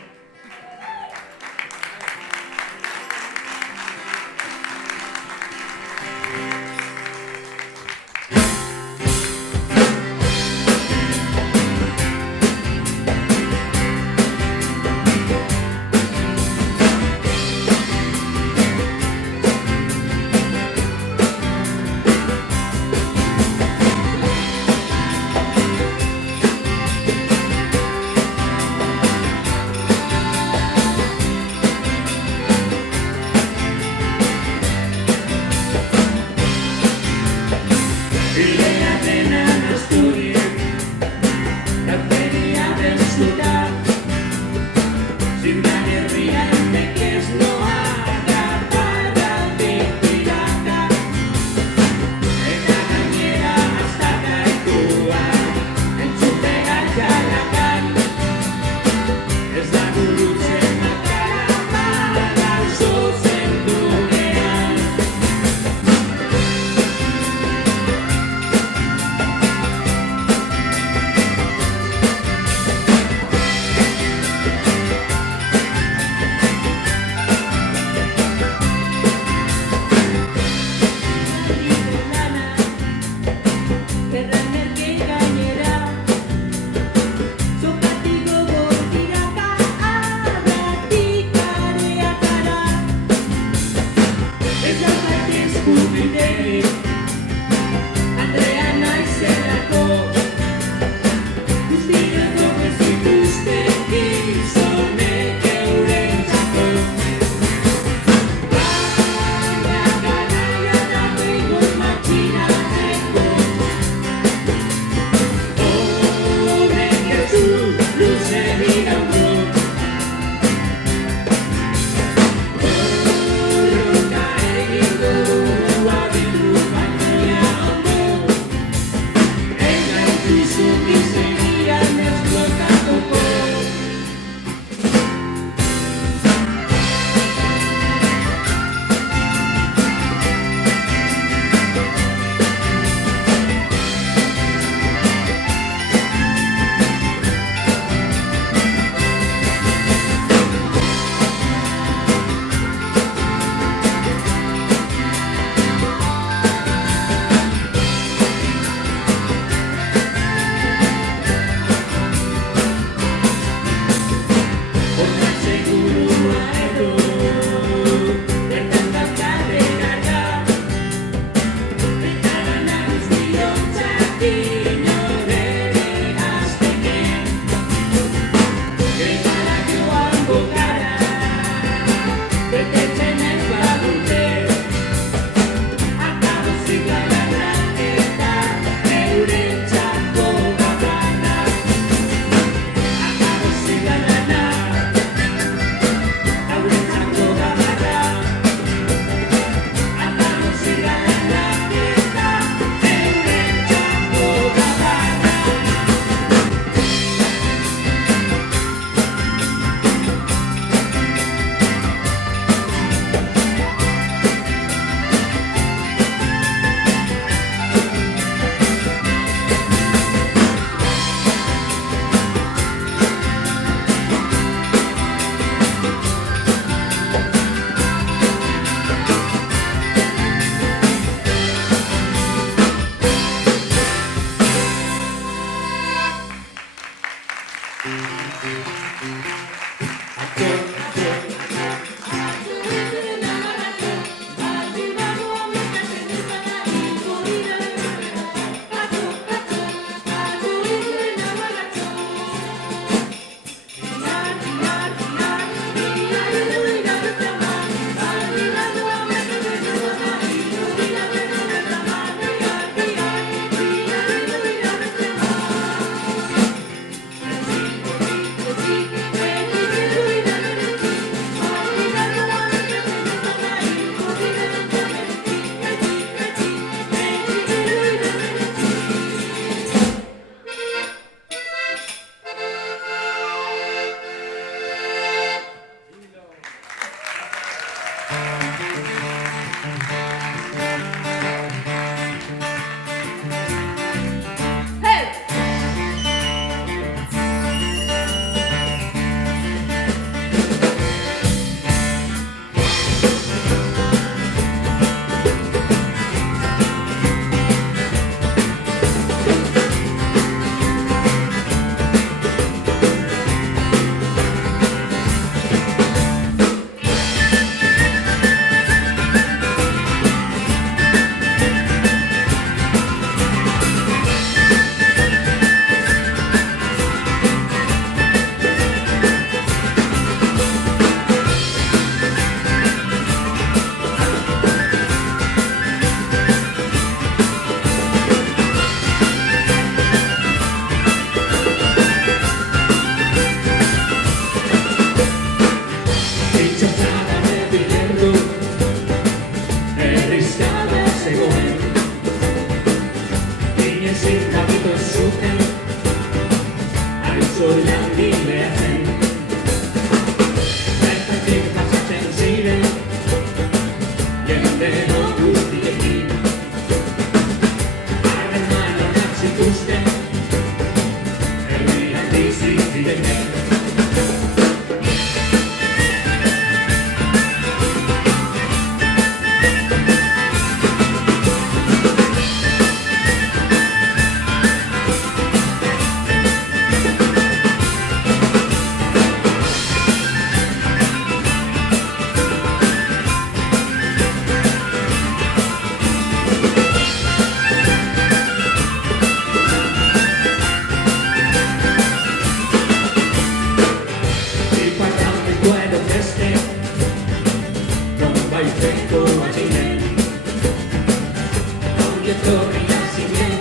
etorria zinen,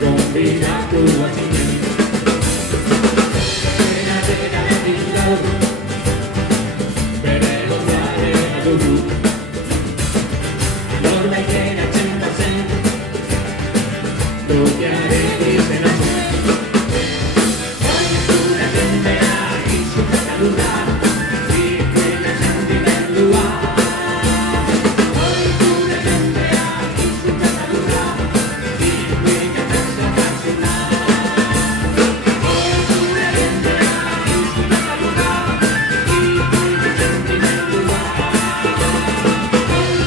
gonbidatu bat zinen. Dena egin gaur, bere ondarea dugu. Norbait eratzen bazen, tokiaren izena zen. Baina zure jendea hizkuntza lurra, ikuela sentimendua. Zure jendea hizkuntza lurra, ikuela askatasuna. Zure jendea hizkuntza lurra, ikuela sentimendua.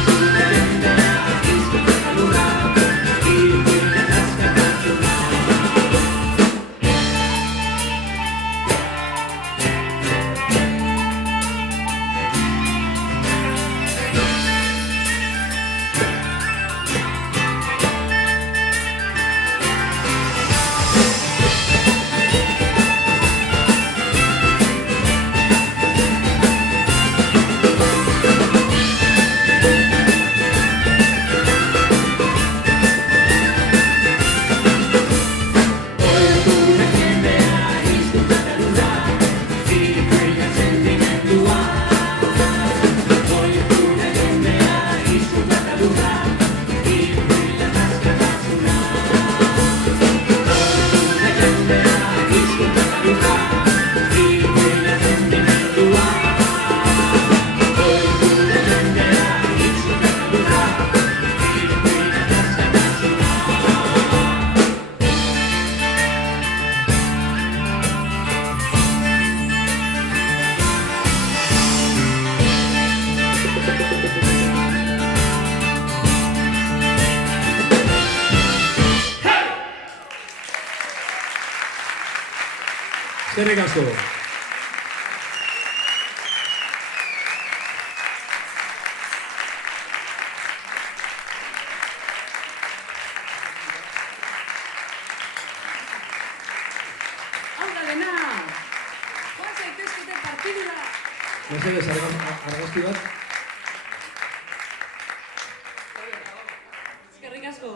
Zure jendea hizkuntza lurra, ikuela askatasuna. Zure jendea hizkuntza lurra, ikuela sentimendua. Zure jendea hizkuntza lurra, ikuela askatasuna. Zure jendea hizkuntza lurra, ikuela sentimendua. Zure jendea hizkuntza lurra, ikuela askatasuna. Eskerrik asko. Hau da dena! Joan zaitezkete partidura! Mesedez, argazki bat. Eskerrik asko.